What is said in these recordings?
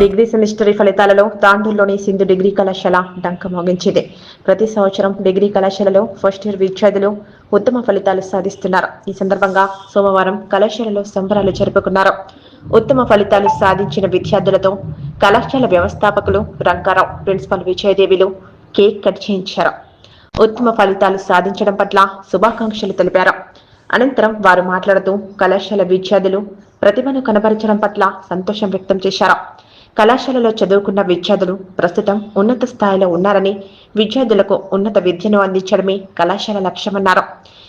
Degree సెమిస్టరీ ఫలితాలలో తాండూరులోని Sindhu degree కళాశాల డంక మోగించింది ప్రతి సంవత్సరం డిగ్రీ కళాశాలలో ఫస్ట్ ఇయర్ విద్యార్థులు ఉత్తమ ఫలితాలు సాధిస్తున్నారు. ఈ సందర్భంగా సోమవారం కళాశాలలో సంబరాలు జరుపుకున్నారు. ఉత్తమ ఫలితాలు సాధించిన విద్యార్థులతో కళాశాల వ్యవస్థాపకులు రంగారావు ప్రిన్సిపల్ విజయదేవిలు కేక్ కట్ చేయించారు. ఉత్తమ ఫలితాలు సాధించడం పట్ల శుభాకాంక్షలు తెలిపారు. అనంతరం వారు మాట్లాడుతూ కళాశాల విద్యార్థులు ప్రతిభను కనబరచడం పట్ల సంతోషం వ్యక్తం చేశారు. కళాశాలలో చదువుకున్న విద్యార్థులు ప్రస్తుతం ఉన్నత స్థాయిలో ఉన్నారని విద్యార్థులకు ఉన్నత విద్యను అందించడమే కళాశాల లక్ష్యమన్నారు.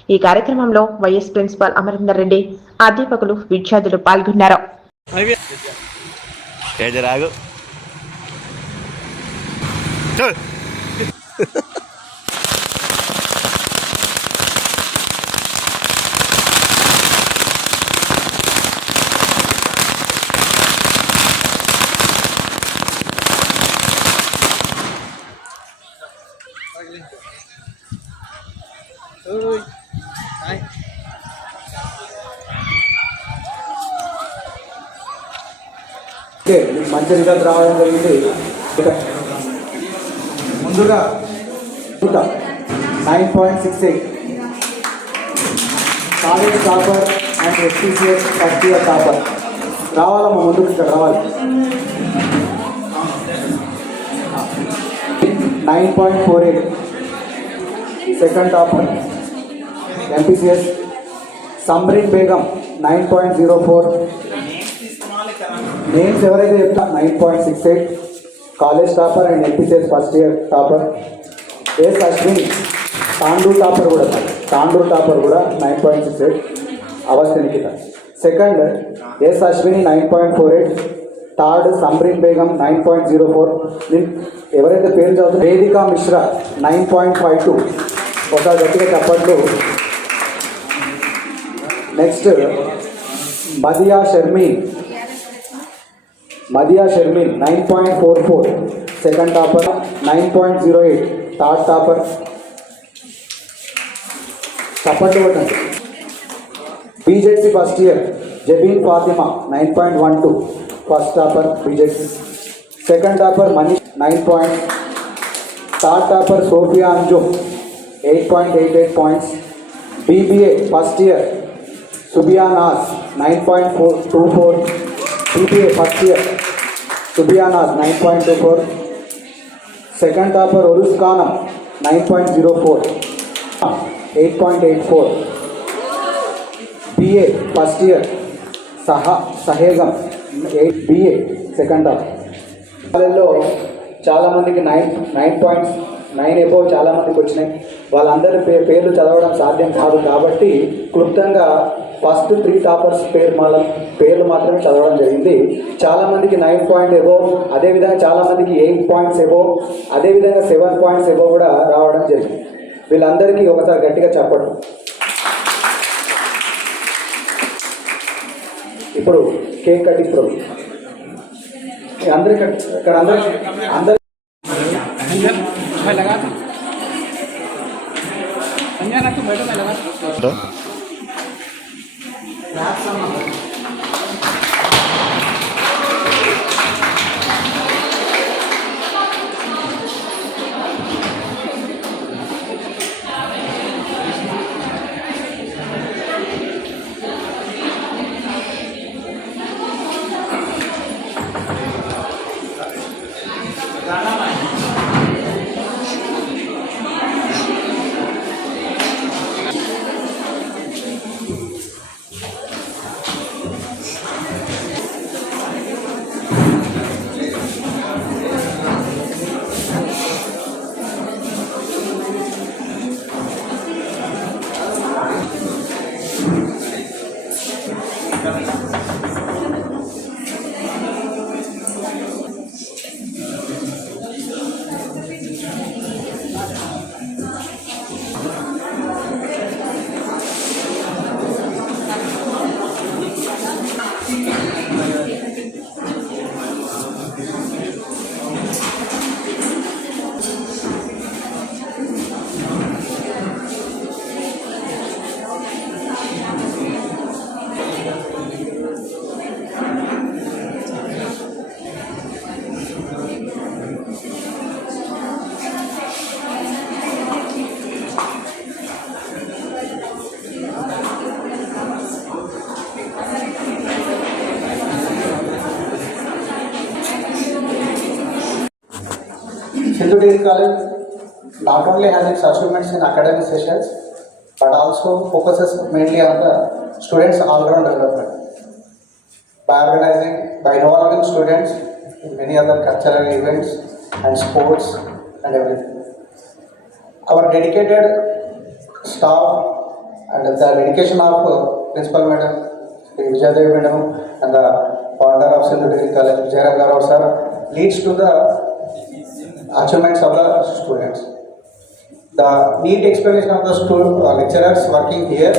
ఈ కార్యక్రమంలో వైఎస్ ప్రిన్సిపాల్ అమరీందర్ రెడ్డి అధ్యాపకులు విద్యార్థులు పాల్గొన్నారు. చల్ ఓకే మంచి రిజల్ట్ రావడం జరిగింది. ఇక ముందుగా nine point six eight. College topper and SPCS first year topper. రావాలమ్మా ముందుకు ఇక్కడ రావాలి. Nine point four eight. Second topper. MPCS Samreen Begum nine point zero four names ఎవరైతే చెప్తా? Nine point six eight college topper and MPCS first year topper S Ashwin Tandur topper కూడా Tandur topper కూడా nine point six eight Avastha Nikhita second S Ashwini nine point four eight third Sambrin Begum nine point zero four ఎవరైతే పేరు చదువుతారో Vedika Mishra nine point five two ఒక గట్టిగా చెప్పట్లు. Next Madiya Sharmeen Madiya Sharmin nine point four four second topper nine point zero eight third topper చప్పట్లు కొట్టండి BJC first year Jabeen Fatima nine point one two first topper BJC second topper Manish nine point third topper Sofia Anjum eight point eight eight points BBA first year Subiyanas nine point four two four CPA first year Subiyanas nine point two four second topper Orus Khanam nine point zero four eight point eight four BA first year సహా సహేగం eight BA second top కాలేజ్లో చాలామందికి nine nine points nine above చాలామందికి వచ్చినాయి. వాళ్ళందరి pay పేర్లు చదవడం సాధ్యం కాదు కాబట్టి క్లుప్తంగా ఫస్ట్ త్రీ టాపర్స్ పేరు మన పేర్లు మాత్రమే చదవడం జరిగింది చాలామందికి నైన్ పాయింట్ ఎబో అదేవిధంగా చాలామందికి ఎయిట్ పాయింట్స్ ఎబో అదేవిధంగా సెవెన్ పాయింట్స్ ఎబో కూడా రావడం జరిగింది వీళ్ళందరికీ ఒకసారి గట్టిగా చెప్పడం ఇప్పుడు కేక్ కటింగ్ ప్రోగ్రామ్ అందరి ఇక్కడ అందరి అందరి मैं लगा था संजय ना तू बैठो मैं लगा That's a Degree College not only has its achievements in academic sessions, but also focuses mainly on the students' all-round development. By organizing, by involving students in many other cultural events and sports and everything. Our dedicated staff and the dedication of uh, Principal Madam, Vijayadevi Madam, and the founder of Sindhu Degree College, Jairam Gaurav sir, leads to the achievements of the students the neat explanation of the stu lecturers working here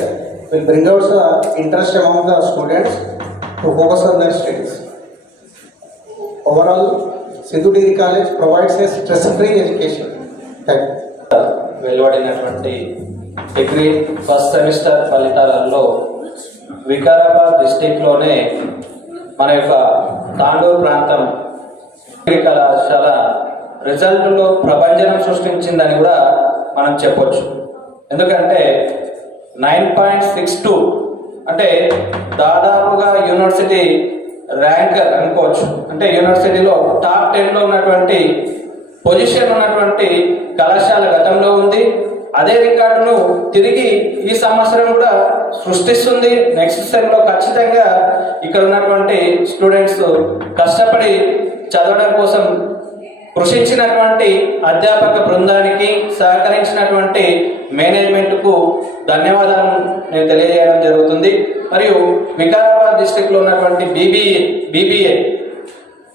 will bring out the interest amount the students to focus on their studies overall Siddhu degree college provides a stress free education వెలువడినటువంటి degree first semester ఫలితాలలో వికారాబాద్ డిస్టిక్లోనే మన యొక్క తాండూరు ప్రాంతం కళాశాల రిజల్ట్లో ప్రభంజనం సృష్టించిందని కూడా మనం చెప్పొచ్చు. ఎందుకంటే నైన్ పాయింట్ సిక్స్ టూ అంటే దాదాపుగా యూనివర్సిటీ ర్యాంకర్ అనుకోవచ్చు. అంటే యూనివర్సిటీలో టాప్ టెన్లో ఉన్నటువంటి పొజిషన్ ఉన్నటువంటి కళాశాల గతంలో ఉంది. అదే రికార్డును తిరిగి ఈ సంవత్సరం కూడా సృష్టిస్తుంది. నెక్స్ట్ సెమ్లో ఖచ్చితంగా ఇక్కడ ఉన్నటువంటి స్టూడెంట్స్ కష్టపడి చదవడం కోసం కృషించినటువంటి అధ్యాపక బృందానికి సహకరించినటువంటి మేనేజ్మెంట్కు ధన్యవాదాలు నేను తెలియజేయడం జరుగుతుంది. మరియు వికారాబాద్ డిస్టిక్లో ఉన్నటువంటి బీబీఏ బీబీఏ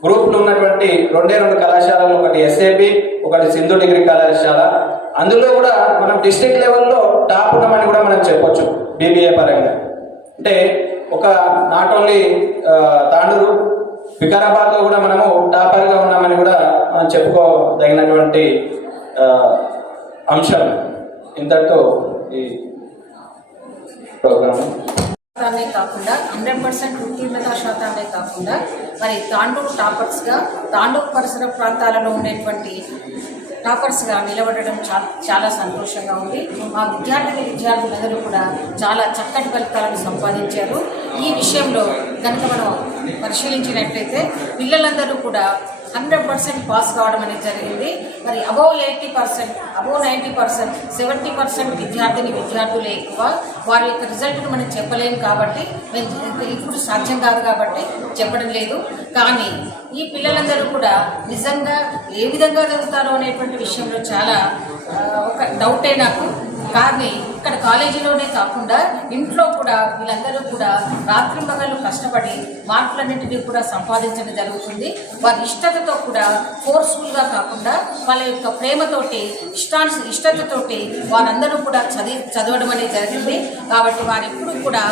గ్రూప్లు ఉన్నటువంటి రెండే రెండు కళాశాలలు ఒకటి ఎస్ఏపి ఒకటి సింధు డిగ్రీ కళాశాల. అందులో కూడా మనం డిస్ట్రిక్ట్ లెవెల్లో టాప్ ఉన్నామని కూడా మనం చెప్పొచ్చు బీబీఏ పరంగా. అంటే ఒక నాట్ ఓన్లీ తాండూరు వికారాబాద్లో కూడా మనము టాపర్గా ఉన్నామని కూడా మనం చెప్పుకోదగినటువంటి అంశం ఇంతటితో ఈ ప్రోగ్రామ్ శాతాన్నే కాకుండా హండ్రెడ్ పర్సెంట్ ఉత్తీర్ణత శాతాన్నే కాకుండా మరి తాండూరు టాపర్స్గా తాండూరు పరిసర ప్రాంతాలలో ఉండేటువంటి టాపర్స్గా నిలబడడం చాలా చాలా సంతోషంగా ఉంది. మా విద్యార్థిని విద్యార్థులందరూ కూడా చాలా చక్కటి ఫలితాలను సంపాదించారు. ఈ విషయంలో కనుక మనం పరిశీలించినట్లయితే పిల్లలందరూ కూడా హండ్రెడ్ పర్సెంట్ పాస్ కావడం అనేది జరిగింది. మరి above eighty percent above ninety percent seventy percent విద్యార్థిని విద్యార్థులే ఎక్కువ. వారి యొక్క రిజల్ట్ను మనం చెప్పలేము కాబట్టి ఇప్పుడు సాధ్యం కాదు కాబట్టి చెప్పడం లేదు. కానీ ఈ పిల్లలందరూ కూడా నిజంగా ఏ విధంగా చదువుతారో అనేటువంటి విషయంలో చాలా ఒక డౌటే నాకు. కానీ ఇక్కడ కాలేజీలోనే కాకుండా ఇంట్లో కూడా వీళ్ళందరూ కూడా రాత్రి రాత్రింపగలు కష్టపడి మార్కులన్నింటినీ కూడా సంపాదించడం జరుగుతుంది. వారి ఇష్టతతో కూడా ఫోర్స్ఫుల్గా కాకుండా వాళ్ళ యొక్క ప్రేమతోటి ఇష్టా ఇష్టతతోటి వారందరూ కూడా చదివి చదవడం అనేది జరిగింది. కాబట్టి వారెప్పుడూ కూడా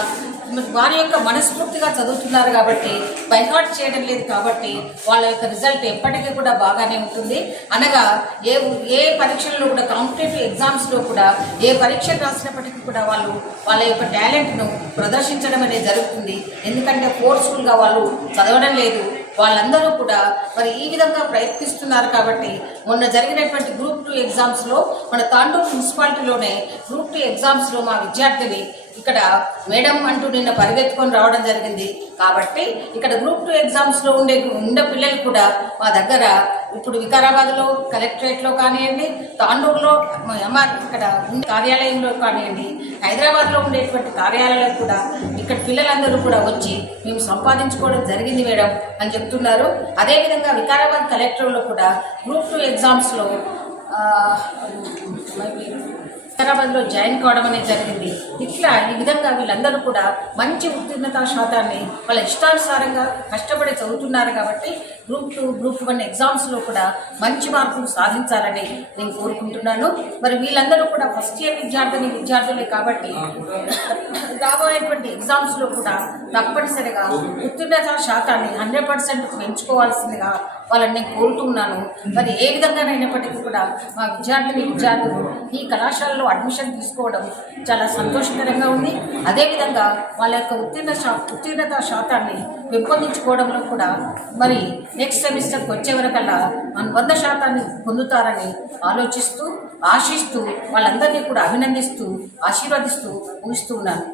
వారి యొక్క మనస్ఫూర్తిగా చదువుతున్నారు కాబట్టి బైహార్ట్ చేయడం లేదు కాబట్టి వాళ్ళ యొక్క రిజల్ట్ ఎప్పటికీ కూడా బాగానే ఉంటుంది. అనగా ఏ ఏ పరీక్షల్లో కూడా కాంపిటేటివ్ ఎగ్జామ్స్లో కూడా ఏ పరీక్ష రాసినప్పటికీ కూడా వాళ్ళు వాళ్ళ యొక్క టాలెంట్ను ప్రదర్శించడం అనేది జరుగుతుంది. ఎందుకంటే ఫోర్స్ఫుల్గా వాళ్ళు చదవడం లేదు. వాళ్ళందరూ కూడా మరి ఈ విధంగా ప్రయత్నిస్తున్నారు కాబట్టి మొన్న జరిగినటువంటి గ్రూప్ టూ ఎగ్జామ్స్లో మన తాండూరు మున్సిపాలిటీలోనే గ్రూప్ టూ ఎగ్జామ్స్లో మా విద్యార్థిని ఇక్కడ మేడం అంటూ నిన్న పరిగెత్తుకొని రావడం జరిగింది. కాబట్టి ఇక్కడ గ్రూప్ టూ ఎగ్జామ్స్లో ఉండే ఉండే పిల్లలు కూడా మా దగ్గర ఇప్పుడు వికారాబాద్లో కలెక్టరేట్లో కానివ్వండి తాండూరులో ఎంఆర్ ఇక్కడ ఉండే కార్యాలయంలో కానివ్వండి హైదరాబాద్లో ఉండేటువంటి కార్యాలయాలకు కూడా ఇక్కడ పిల్లలందరూ కూడా వచ్చి మేము సంపాదించుకోవడం జరిగింది మేడం అని చెప్తున్నారు. అదేవిధంగా వికారాబాద్ కలెక్టర్లో కూడా గ్రూప్ టూ ఎగ్జామ్స్లో హైదరాబాద్లో జాయిన్ కావడం అనేది జరిగింది. ఇట్లా ఈ విధంగా వీళ్ళందరూ కూడా మంచి ఉత్తీర్ణత శాతాన్ని వాళ్ళ ఇష్టానుసారంగా కష్టపడి చదువుతున్నారు కాబట్టి గ్రూప్ టూ గ్రూప్ వన్ ఎగ్జామ్స్లో కూడా మంచి మార్కులు సాధించాలని నేను కోరుకుంటున్నాను. మరి వీళ్ళందరూ కూడా ఫస్ట్ ఇయర్ విద్యార్థిని విద్యార్థులే కాబట్టి రాబోయేటువంటి ఎగ్జామ్స్లో కూడా తప్పనిసరిగా ఉత్తీర్ణత శాతాన్ని హండ్రెడ్ పర్సెంట్ పెంచుకోవాల్సిందిగా వాళ్ళని నేను కోరుతున్నాను. మరి ఏ విధంగానైనప్పటికీ కూడా మా విద్యార్థిని విద్యార్థులు ఈ కళాశాలలో అడ్మిషన్ తీసుకోవడం చాలా సంతోషకరంగా ఉంది. అదేవిధంగా వాళ్ళ యొక్క ఉత్తీర్ణ శా ఉత్తీర్ణత శాతాన్ని పెంపొందించుకోవడంలో కూడా మరి నెక్స్ట్ సెమిస్టర్కి వచ్చే వరకల్లా మన వంద శాతాన్ని పొందుతారని ఆలోచిస్తూ ఆశిస్తూ వాళ్ళందరినీ కూడా అభినందిస్తూ ఆశీర్వదిస్తూ ముగిస్తూ ఉన్నాను.